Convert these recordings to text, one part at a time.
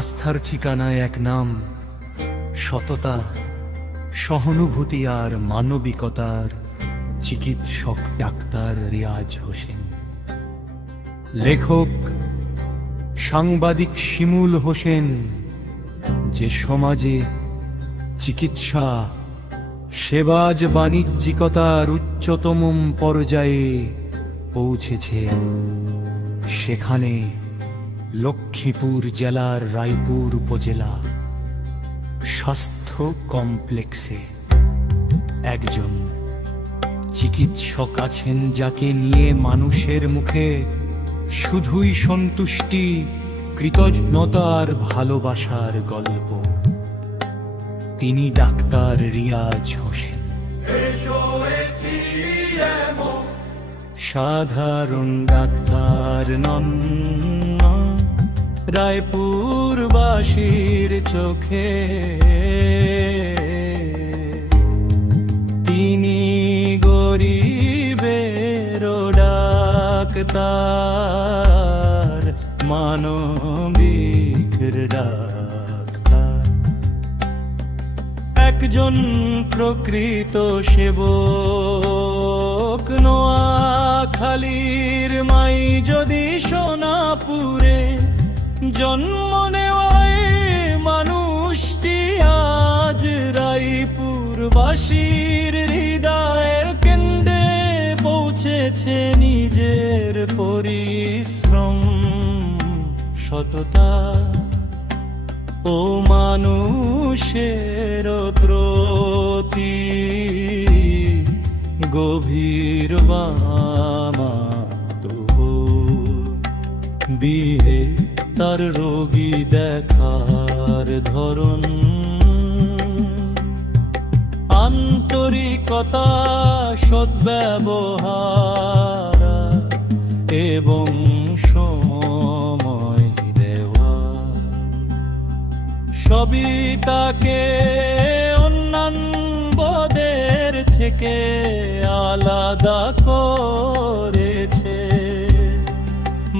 আস্থার ঠিকানায় এক নাম, সততা, সহানুভূতি আর মানবিকতার চিকিৎসক ডাক্তার রিয়াজ হোসেন। লেখক সাংবাদিক শিমুল হোসেন, যে সমাজে চিকিৎসা সেবাজ বাণিজ্যিকতার উচ্চতম পর্যায়ে পৌঁছেছে, সেখানে লক্ষ্মীপুর জেলার রায়পুর উপজেলা স্বাস্থ্য কমপ্লেক্সে একজন চিকিৎসক আছেন, যাকে নিয়ে মানুষের মুখে শুধুই সন্তুষ্টি, কৃতজ্ঞতার, ভালোবাসার গল্প। তিনি ডাক্তার রিয়াজ হোসেন। সাধারণ ডাক্তার নন, রায়পুরবাসীর চোখে তিনি গরিবের ডাক্তার, মানবিক ডাক্তার, একজন প্রকৃত সেবক। নোয়াখালীর মাই যদি সোনাপুরে জন্ম নেওয়ায় মানুষটি আজ রায়পুরবাসীর হৃদয়ের কেন্দ্রে পৌঁছেছে। নিজের পরিশ্রম, সততা ও মানুষের প্রতি গভীর দিয়ে তার রোগী দেখার ধরন, আন্তরিকতা, সদ্ব্যবহার এবং সময় দেওয়া, সবই তাকে অন্যান্যদের থেকে আলাদা করেছে।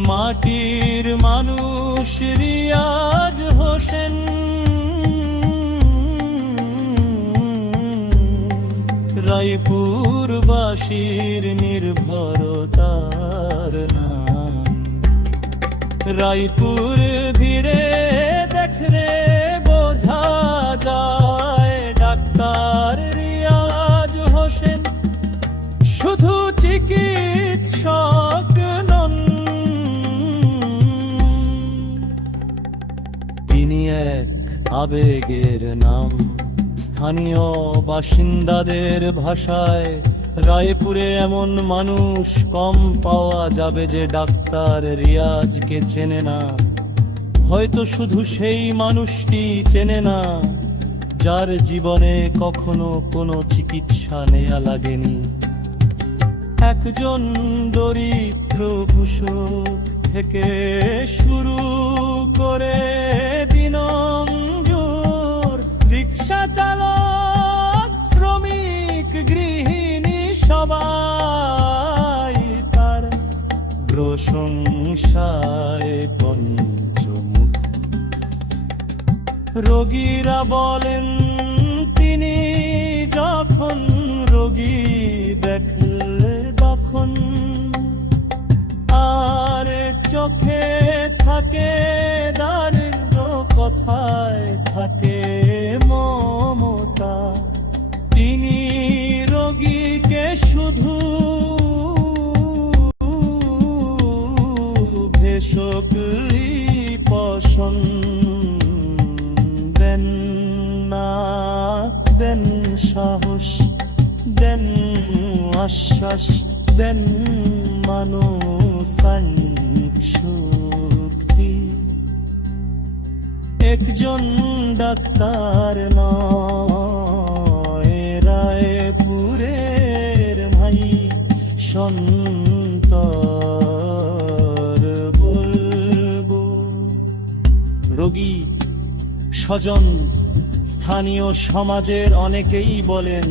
মাটির মানুষ রিয়াজ হোসেন, রায়পুরবাসীর নির্ভরতার নাম। রায়পুর ভিড়ে দেখরে বোঝা যায়, ডাক্তার রিয়াজ হোসেন শুধু চিকিৎসক নন, তিনি এক আবেগের নাম। স্থানীয় বাসিন্দাদের ভাষায়, রায়পুরে এমন মানুষ কম পাওয়া যাবে যে ডাক্তার রিয়াজকে চেনে না। হয়তো শুধু সেই মানুষটি চেনে না যার জীবনে কখনো কোনো চিকিৎসা নেয়া লাগেনি। একজন দরিদ্র কৃষক থেকে শুরু করে দিনমজুর, রিক্সা চালক, শ্রমিক, গৃহিণী, সবাই তার প্রশংসায় পঞ্চমুখ। রোগীরা বলেন তিনি যখন রোগী দেখলে তখন আর চোখে থাকে দারিদ্র, কথায় থাকে মমতা। তিনি রোগীকে শুধু ভেষজই পছন্দ দেন না, দেন সাহস, দেন আশ্বাস, দেন মানসিক শক্তি। একজন ডাক্তার নয়, রায়পুরের ভাই সন্তর বলবো। রোগী, স্বজন, স্থানীয় সমাজের অনেকেই বলেন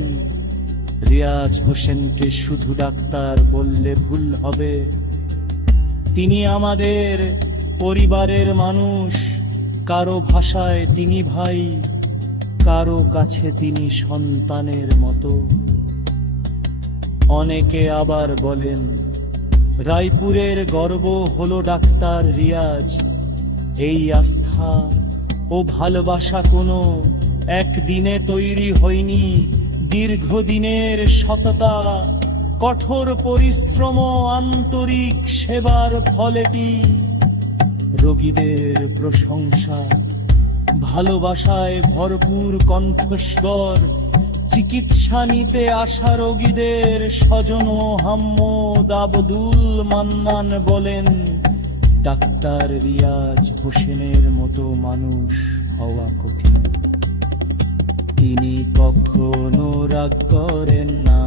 রিয়াজ হোসেনকে শুধু ডাক্তার বললে ভুল হবে। তিনি আমাদের পরিবারের মানুষ, কারো ভাষায় তিনি ভাই, কারো কাছে তিনি সন্তানের মতো। অনেকে আবার বলেন রায়পুরের গর্ব হলো ডাক্তার রিয়াজ। এই আস্থা ও ভালোবাসা কোনো একদিনে তৈরি হয়নি, দীর্ঘদিনের সততা, কঠোর পরিশ্রম, আন্তরিক সেবার ফলেটি। রোগীদের প্রশংসা, ভালোবাসায় ভরপুর কণ্ঠস্বর, চিকিৎসা নিতে আসা রোগীদের স্বজন মোহাম্মদ আব্দুল মান্নান বলেন, ডাক্তার রিয়াজ হোসেনের মতো মানুষ হওয়া কঠিন। তিনি কখনো রাগ করেন না,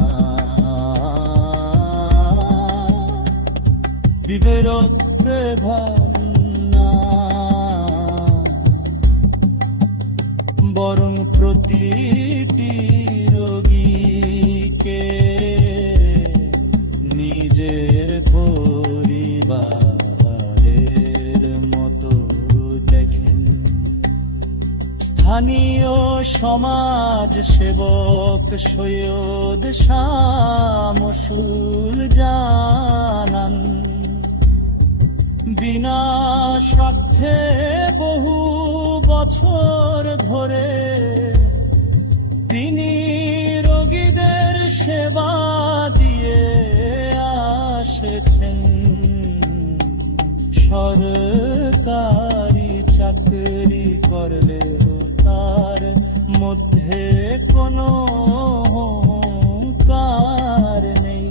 বিবেরক ভান না, বরং প্রতিটি রোগীকে নিজের পরিবারের মতো দেখেন। স্থানীয় সমাজ সেবক সৈয়দ শামসুল জানান, বিনা স্বার্থে বহু বছর ধরে তিনি রোগীদের সেবা দিয়ে আসছেন। সরকারি চাকরি করলেও তার মধ্যে কোনো অহংকার নেই।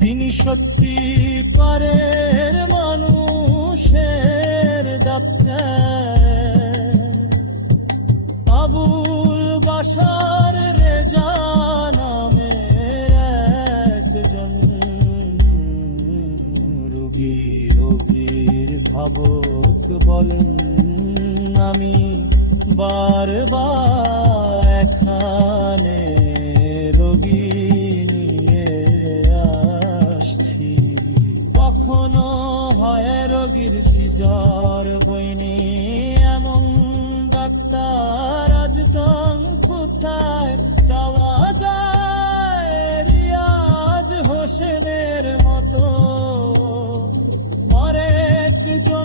তিনি সত্যিকারের মানুষের ডাক্তার। আবুল বাশার রেজা নামের একজন রোগীর ভাবক বলেন, আমি বারবার এখানে রোগী নিয়ে আসছি। কখনো হয় রোগীর সিজার বইনি, এমন ডাক্তার আজ কোথায় পাওয়া যায় রিয়াজ হোসেনের মতো। মরে একজন